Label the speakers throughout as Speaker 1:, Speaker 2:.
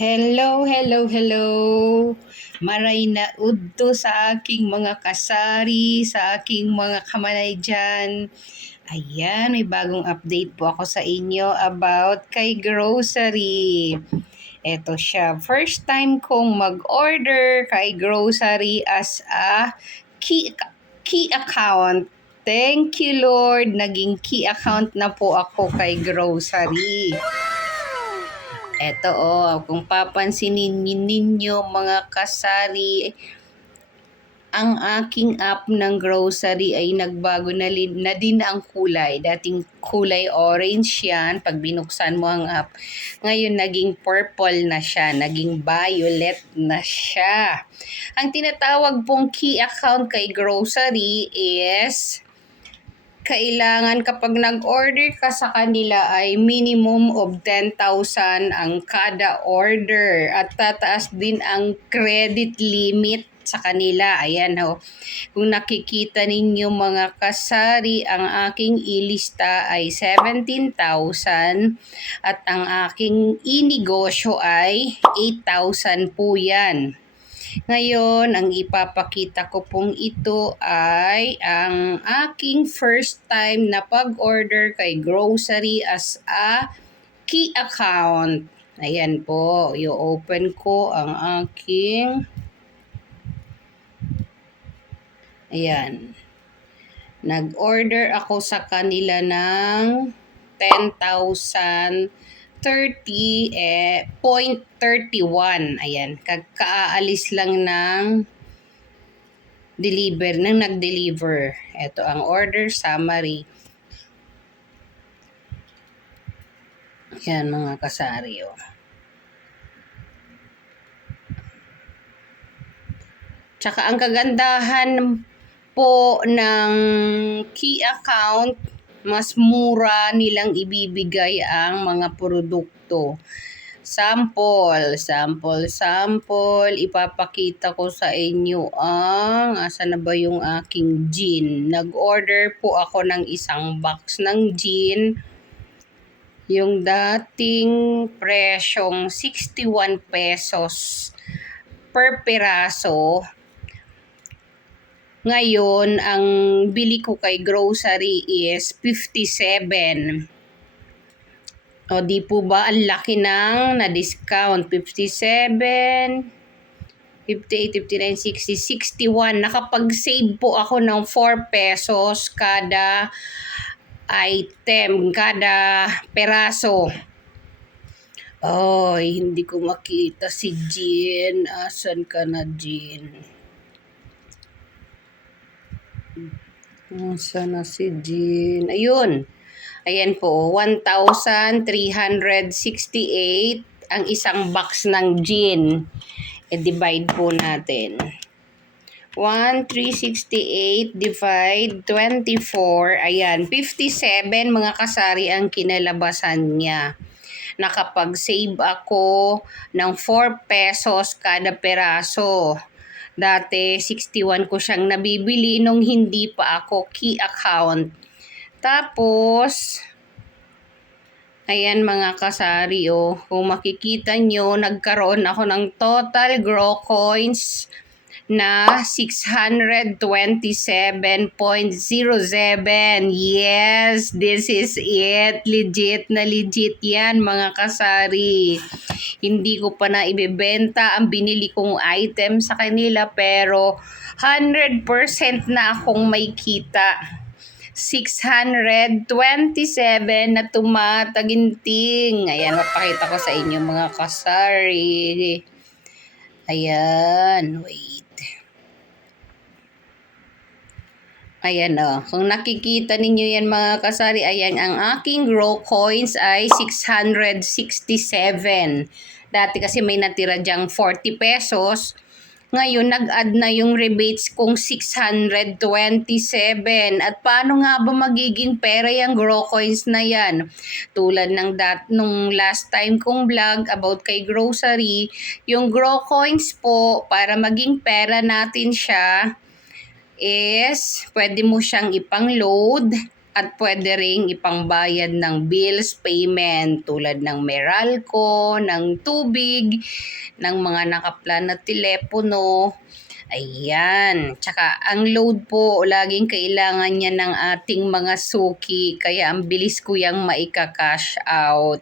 Speaker 1: Hello, hello, hello. Maray na udto sa aking mga kasari, sa aking mga kamalay dyan. Ayan, may bagong update po ako sa inyo about kay grocery. Ito siya. First time kong mag-order kay grocery as a key, key account. Thank you, Lord. Naging key account na po ako kay grocery. Eto oh, kung papansinin ninyo mga kasari, ang aking app ng grocery ay nagbago na, lin, na din ang kulay. Dating kulay orange yan pag binuksan mo ang app. Ngayon naging purple na siya, naging violet na siya. Ang tinatawag pong key account kay grocery is kailangan kapag nag-order ka sa kanila ay minimum of 10,000 ang kada order at tataas din ang credit limit sa kanila. Ayan ho. Kung nakikita ninyo mga kasari, ang aking ilista ay 17,000 at ang aking inegosyo ay 8,000 po yan. Ngayon, ang ipapakita ko pong ito ay ang aking first time na pag-order kay grocery as a key account. Ayan po, i-open ko ang aking Ayan. Nag-order ako sa kanila ng 10,000 30 eh, 0.31. Ayan, kagkaalis lang ng deliver, nang nag-deliver. Ito ang order summary. Ayan mga kasari. Oh. Tsaka ang kagandahan po ng key account mas mura nilang ibibigay ang mga produkto. Sample, sample, sample. Ipapakita ko sa inyo ang, asa na ba yung aking gin. Nag-order po ako ng isang box ng gin. Yung dating presyong 61 pesos per piraso ngayon, ang bili ko kay grocery is 57. O di po ba ang laki ng na-discount? 57, 58, 59, 60, 61. Nakapag-save po ako ng 4 pesos kada item, kada peraso. Ay, hindi ko makita si Jean. Asan ka na, Jean? Nasaan na si Jean? Ayun. Ayan po, 1,368 ang isang box ng gin. I-divide po natin. 1,368 divide 24. Ayan, 57 mga kasari ang kinalabasan niya. Nakapag-save ako ng 4 pesos kada peraso. Dati, 61 ko siyang nabibili nung hindi pa ako key account. Tapos, ayan mga kasari, oh, kung makikita nyo, nagkaroon ako ng total grow coins na 627.07. Yes, this is it. Legit na legit yan mga kasari. Hindi ko pa na ibebenta ang binili kong item sa kanila pero 100% na akong may kita. 627 na tumataginting. Ayan, mapakita ko sa inyo mga kasari. Ayan, wait. Ayan o. Oh. Kung nakikita ninyo yan mga kasari, ayan, ang aking grow coins ay 667. Dati kasi may natira dyang 40 pesos. Ngayon, nag-add na yung rebates kong 627. At paano nga ba magiging pera yung Grow Coins na yan? Tulad ng dat nung last time kong vlog about kay grocery, yung Grow Coins po, para maging pera natin siya, is pwede mo siyang ipang-load at pwede ring ipangbayad ng bills payment tulad ng Meralco, ng tubig, ng mga nakaplan na telepono. Ayan. Tsaka ang load po, laging kailangan niya ng ating mga suki. Kaya ang bilis ko yung maika-cash out.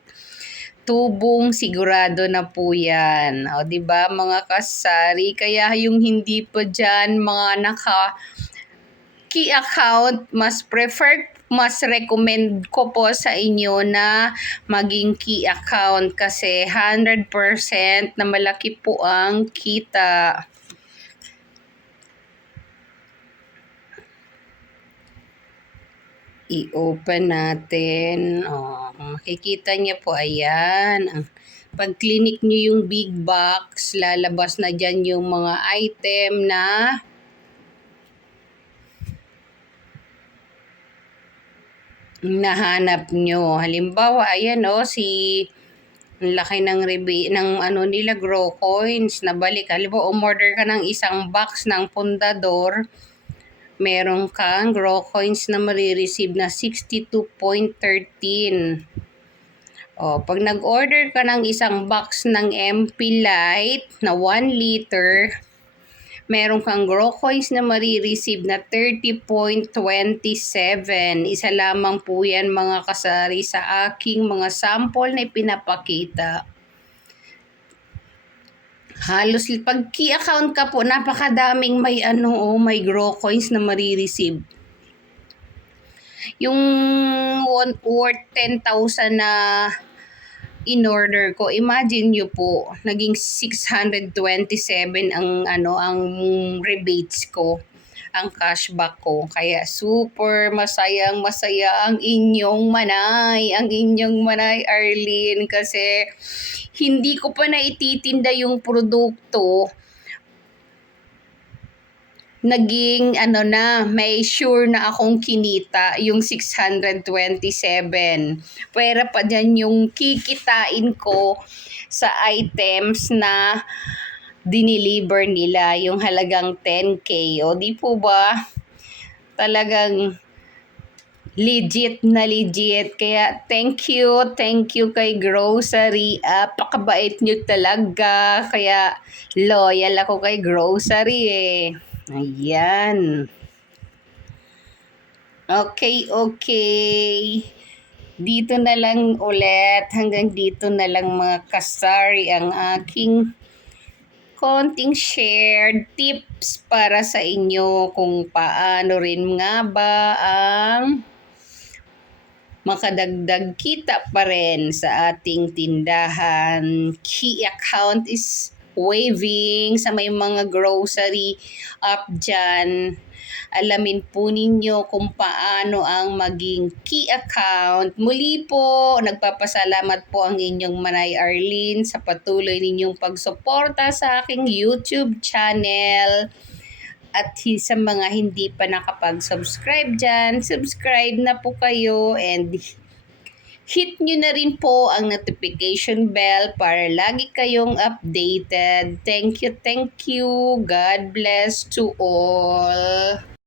Speaker 1: Tubong sigurado na po yan. O, ba mga kasari? Kaya yung hindi pa dyan, mga naka key account, mas prefer mas recommend ko po sa inyo na maging key account kasi 100% na malaki po ang kita. I-open natin. Oh, makikita niyo po, ayan. Pag clinic niyo yung big box, lalabas na dyan yung mga item na nahanap nyo. Halimbawa, ayan o, si ang laki ng rebate ng ano nila grow coins na balik. Halimbawa, umorder ka ng isang box ng pundador, meron kang grow coins na marireceive na 62.13. O, pag nag-order ka ng isang box ng MP Light na 1 liter, meron kang grow coins na marireceive na 30.27. Isa lamang po yan mga kasari sa aking mga sample na ipinapakita. Halos pag key account ka po, napakadaming may ano, oh, may grow coins na marireceive. Yung one- worth 10,000 na in order ko. Imagine nyo po, naging 627 ang ano ang rebates ko, ang cashback ko. Kaya super masayang masaya ang inyong manay, ang inyong manay Arlene kasi hindi ko pa naititinda yung produkto naging ano na, may sure na akong kinita yung 627. Pwera pa dyan yung kikitain ko sa items na diniliver nila yung halagang 10k. O di po ba? Talagang legit na legit. Kaya thank you, thank you kay Grocery. Apakabait nyo talaga. Kaya loyal ako kay Grocery eh. Ayan. Okay, okay. Dito na lang ulit. Hanggang dito na lang mga kasari ang aking konting shared tips para sa inyo kung paano rin nga ba ang makadagdag kita pa rin sa ating tindahan. Key account is waving sa may mga grocery up dyan. Alamin po ninyo kung paano ang maging key account. Muli po, nagpapasalamat po ang inyong Manay Arlene sa patuloy ninyong pagsuporta sa aking YouTube channel. At sa mga hindi pa nakapag-subscribe dyan, subscribe na po kayo and hit nyo na rin po ang notification bell para lagi kayong updated. Thank you, thank you. God bless to all.